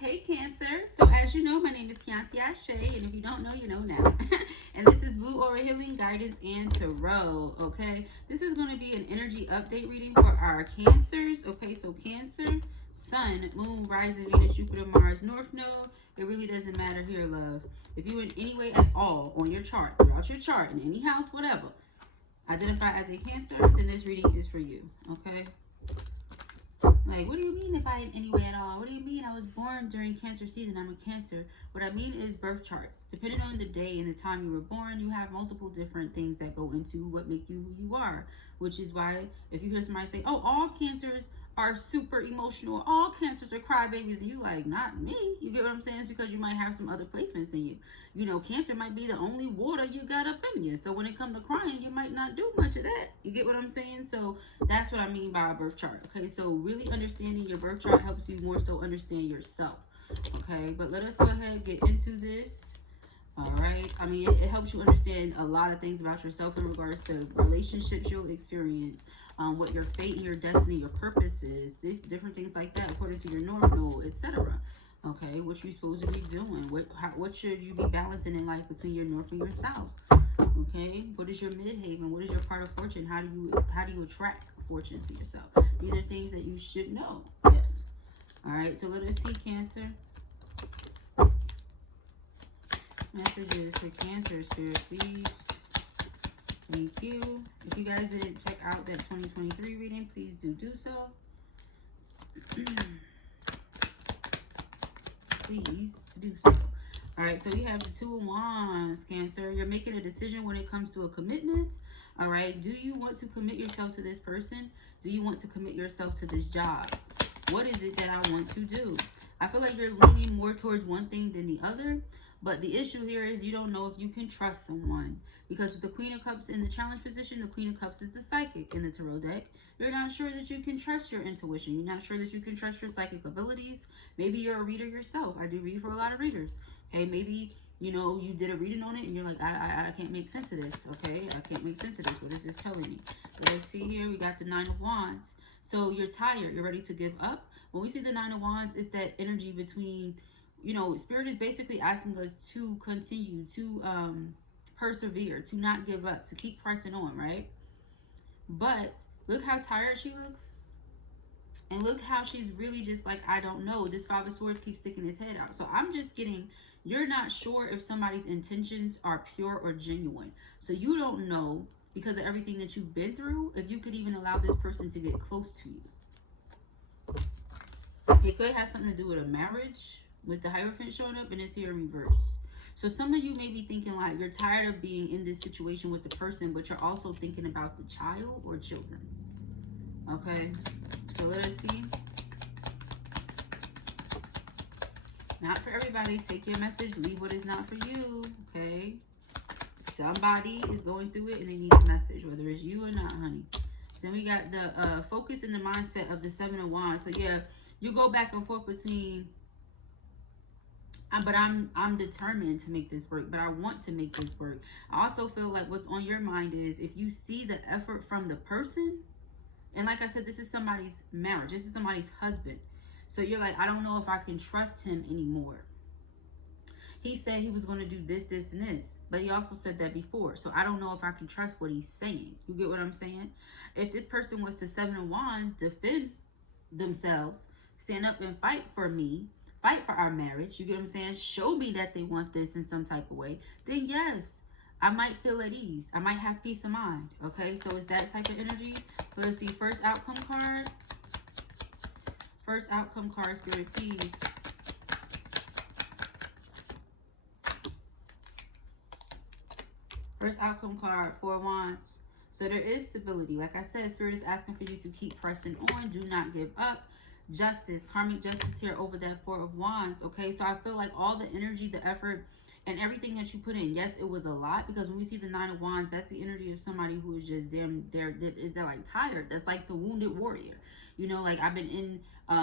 Hey Cancer, so as you know, my name is Kianti Ayshea, and if you don't know, you know now. And this is Blue Aura Healing Guidance and Tarot, okay? This is going to be an energy update reading for our Cancers, okay? So Cancer, Sun, Moon, Rising, Venus, Jupiter, Mars, North Node. It really doesn't matter here, love. If you in any way at all on your chart, throughout your chart, in any house, whatever, identify as a Cancer, then this reading is for you, okay? Like, what do you mean if I in any way at all? What do you mean I was born during Cancer season? I'm a Cancer. What I mean is birth charts. Depending on the day and the time you were born, you have multiple different things that go into what make you who you are. Which is why if you hear somebody say, oh, all Cancers are super emotional, all Cancers are crybabies, and you like, not me. You get what I'm saying? It's because you might have some other placements in you. You know, Cancer might be the only water you got up in you. So when it comes to crying, you might not do much of that. You get what I'm saying? So that's what I mean by a birth chart. Okay, so really understanding your birth chart helps you more so understand yourself. Okay, but let us go ahead and get into this. All right, I mean, it helps you understand a lot of things about yourself in regards to relationships you'll experience, what your fate and your destiny, your purpose is, different things like that, according to your North Node, etc. Okay, what you're supposed to be doing, what should you be balancing in life between your North and your South? Okay, what is your midhaven? What is your part of fortune? How do you attract fortune to yourself? These are things that you should know. Yes. All right, so let us see, Cancer. Messages for Cancer, Spirit, please. Thank you. If you guys didn't check out that 2023 reading, please do so. Please do so. All right, so we have the Two of Wands, Cancer. You're making a decision when it comes to a commitment. All right, do you want to commit yourself to this person? Do you want to commit yourself to this job? What is it that I want to do? I feel like you're leaning more towards one thing than the other. But the issue here is you don't know if you can trust someone. Because with the Queen of Cups in the challenge position, the Queen of Cups is the psychic in the tarot deck. You're not sure that you can trust your intuition. You're not sure that you can trust your psychic abilities. Maybe you're a reader yourself. I do read for a lot of readers. Okay, maybe, you know, you did a reading on it and you're like, I can't make sense of this. Okay, I can't make sense of this. What is this telling me? But let's see here. We got the Nine of Wands. So you're tired. You're ready to give up. When we see the Nine of Wands, it's that energy between, you know, Spirit is basically asking us to continue, to persevere, to not give up, to keep pressing on, right? But look how tired she looks. And look how she's really just like, I don't know. This Five of Swords keeps sticking his head out. So I'm just getting, you're not sure if somebody's intentions are pure or genuine. So you don't know, because of everything that you've been through, if you could even allow this person to get close to you. It could have something to do with a marriage, with the Hierophant showing up, and it's here in reverse. So some of you may be thinking like you're tired of being in this situation with the person, but you're also thinking about the child or children. Okay, so let us see. Not for everybody. Take your message, leave what is not for you. Okay, somebody is going through it and they need a message, whether it's you or not, honey. Then we got the focus and the mindset of the Seven of Wands. So yeah, you go back and forth between, but I'm determined to make this work, but I want to make this work. I also feel like what's on your mind is if you see the effort from the person, and like I said, this is somebody's marriage, this is somebody's husband. So you're like, I don't know if I can trust him anymore. He said he was going to do this, this, and this, but he also said that before. So I don't know if I can trust what he's saying. You get what I'm saying? If this person was to Seven of Wands, defend themselves, stand up and fight for me, fight for our marriage, you get what I'm saying? Show me that they want this in some type of way. Then yes, I might feel at ease. I might have peace of mind. Okay, so it's that type of energy. So let's see, first outcome card. First outcome card, Spirit, please. First outcome card, Four of Wands. So there is stability. Like I said, Spirit is asking for you to keep pressing on. Do not give up. Justice, karmic justice here over that Four of Wands. Okay, so I feel like all the energy, the effort, and everything that you put in, yes, it was a lot, because when we see the Nine of Wands, that's the energy of somebody who is just damn, they're like tired. That's like the wounded warrior. You know, like I've been in,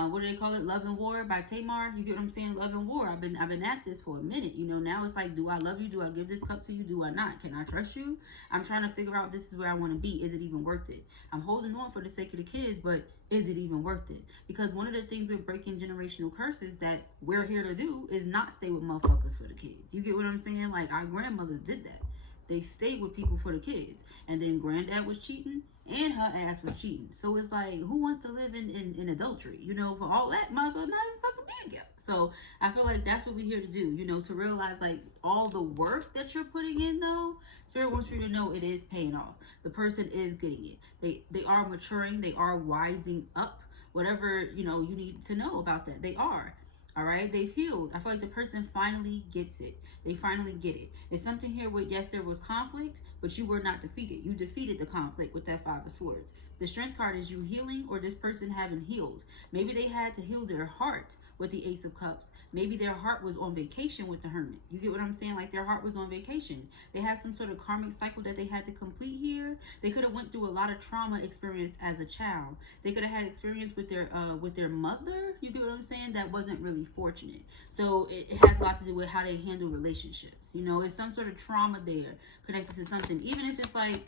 what do they call it? Love and War by Tamar. You get what I'm saying? Love and War. I've been at this for a minute. You know, now it's like, do I love you? Do I give this cup to you? Do I not? Can I trust you? I'm trying to figure out, this is where I want to be. Is it even worth it? I'm holding on for the sake of the kids, but is it even worth it? Because one of the things with breaking generational curses that we're here to do is not stay with motherfuckers for the kids. You get what I'm saying? Like, our grandmothers did that. They stayed with people for the kids. And then granddad was cheating and her ass was cheating. So it's like, who wants to live in adultery? You know, for all that, might as well not even fucking be together. So I feel like that's what we're here to do, you know, to realize like all the work that you're putting in though, Spirit wants you to know it is paying off. The person is getting it. They are maturing. They are wising up. Whatever, you know, you need to know about that. They are. All right. They've healed. I feel like the person finally gets it. They finally get it. It's something here with, yes, there was conflict, but you were not defeated. You defeated the conflict with that Five of Swords. The Strength card is you healing or this person having healed. Maybe they had to heal their heart with the Ace of Cups. Maybe their heart was on vacation with the Hermit. You get what I'm saying? Like their heart was on vacation. They had some sort of karmic cycle that they had to complete here. They could have went through a lot of trauma experience as a child. They could have had experience with their mother. You get what I'm saying? That wasn't really fortunate. So it has a lot to do with how they handle relationships. You know, it's some sort of trauma there connected to something. Even if it's like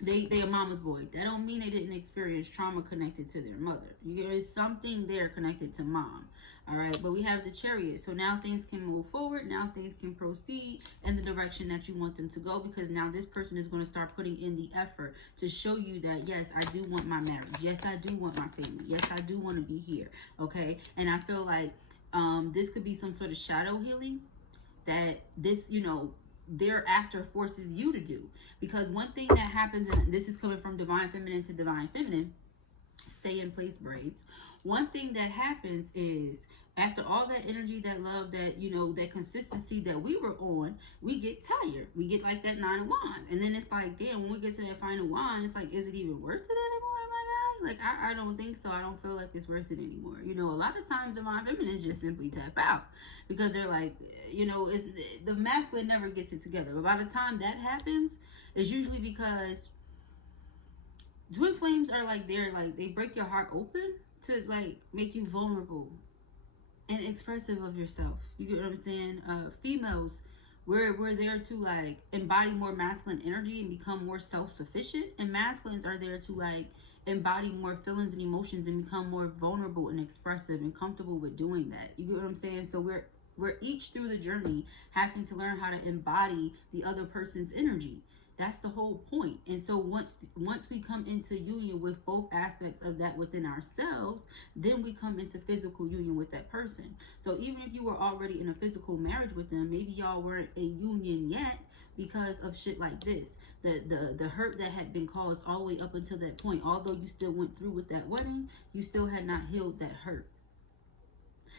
they a mama's boy, that don't mean they didn't experience trauma connected to their mother. There is something there connected to mom. All right, but we have the Chariot. So now things can move forward. Now things can proceed in the direction that you want them to go, because now this person is going to start putting in the effort to show you that, yes, I do want my marriage. Yes, I do want my family. Yes, I do want to be here. Okay, and I feel like this could be some sort of shadow healing that this, you know, thereafter forces you to do. Because one thing that happens, and this is coming from Divine Feminine to Divine Feminine, stay in place braids. One thing that happens is after all that energy, that love, that, you know, that consistency that we were on, we get tired. We get like that 9 of Wands. And then it's like, damn, when we get to that final wand, it's like, is it even worth it anymore, my guy? Like, I don't think so. I don't feel like it's worth it anymore. You know, a lot of times Divine Feminines just simply tap out because they're like, you know, it's, the masculine never gets it together. But by the time that happens, it's usually because twin flames are like, they're like, they break your heart open to like make you vulnerable and expressive of yourself. You get what I'm saying? Females, we're there to like embody more masculine energy and become more self-sufficient, and masculines are there to like embody more feelings and emotions and become more vulnerable and expressive and comfortable with doing that. You get what I'm saying? So we're each through the journey having to learn how to embody the other person's energy. That's the whole point. And so once we come into union with both aspects of that within ourselves, then we come into physical union with that person. So even if you were already in a physical marriage with them, maybe y'all weren't in union yet because of shit like this. The hurt that had been caused all the way up until that point. Although you still went through with that wedding, you still had not healed that hurt.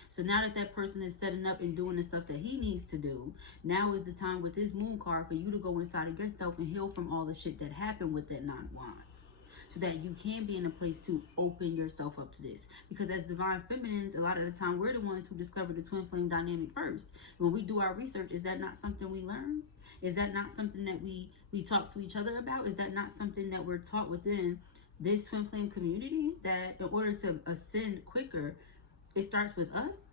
So now that that person is setting up and doing the stuff that he needs to do, now is the time with this moon card for you to go inside of yourself and heal from all the shit that happened with that 9 of Wands. So that you can be in a place to open yourself up to this. Because as Divine Feminines, a lot of the time, we're the ones who discover the twin flame dynamic first. When we do our research, is that not something we learn? Is that not something that we talk to each other about? Is that not something that we're taught within this twin flame community? That in order to ascend quicker, it starts with us,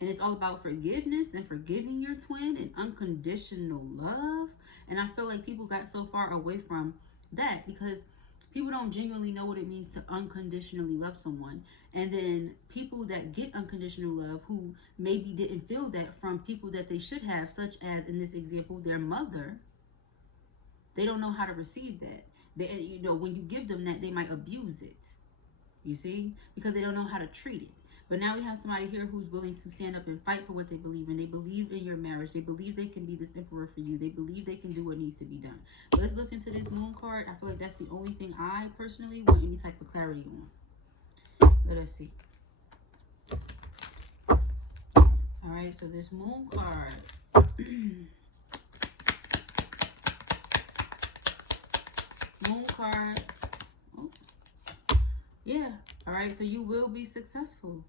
and it's all about forgiveness and forgiving your twin and unconditional love. And I feel like people got so far away from that because people don't genuinely know what it means to unconditionally love someone. And then people that get unconditional love who maybe didn't feel that from people that they should have, such as in this example, their mother, they don't know how to receive that. They, you know, when you give them that, they might abuse it. You see? Because they don't know how to treat it. But now we have somebody here who's willing to stand up and fight for what they believe in. They believe in your marriage. They believe they can be this emperor for you. They believe they can do what needs to be done. But let's look into this moon card. I feel like that's the only thing I personally want any type of clarity on. Let us see. All right, so this moon card. Moon card. Oh. Yeah. All right, so you will be successful.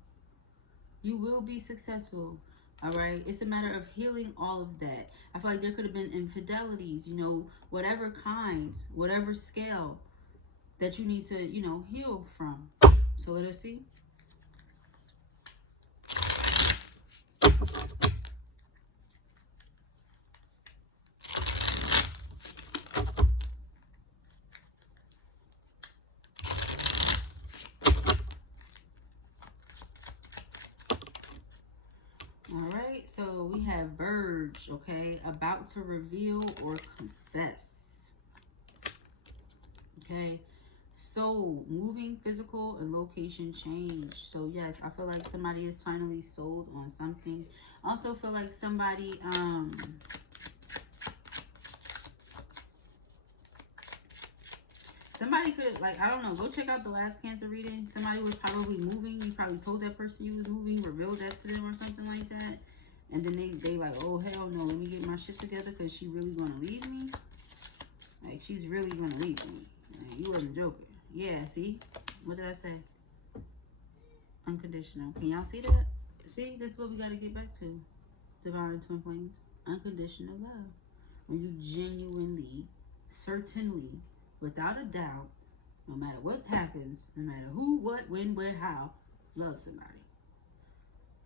You will be successful. All right. It's a matter of healing all of that. I feel like there could have been infidelities, you know, whatever kind, whatever scale that you need to, you know, heal from. So let us see. so we have Verge, okay? About to reveal or confess. Okay? Soul, moving, physical, and location change. So yes, I feel like somebody is finally sold on something. Also feel like somebody, somebody could, like, I don't know, go check out the last Cancer reading. Somebody was probably moving. You probably told that person you was moving, revealed that to them or something like that. And then they like, oh, hell no, let me get my shit together because she really going to leave me. Like, she's really going to leave me. Like, you wasn't joking. Yeah, see? What did I say? Unconditional. Can y'all see that? See, this is what we got to get back to. Divine Twin Flames. Unconditional love. When you genuinely, certainly, without a doubt, no matter what happens, no matter who, what, when, where, how, love somebody.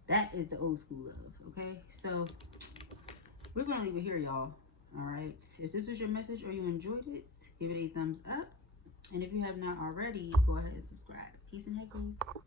That is the old school love, okay? So, we're going to leave it here, y'all. All right? If this was your message or you enjoyed it, give it a thumbs up. And if you have not already, go ahead and subscribe. Peace and hair, please.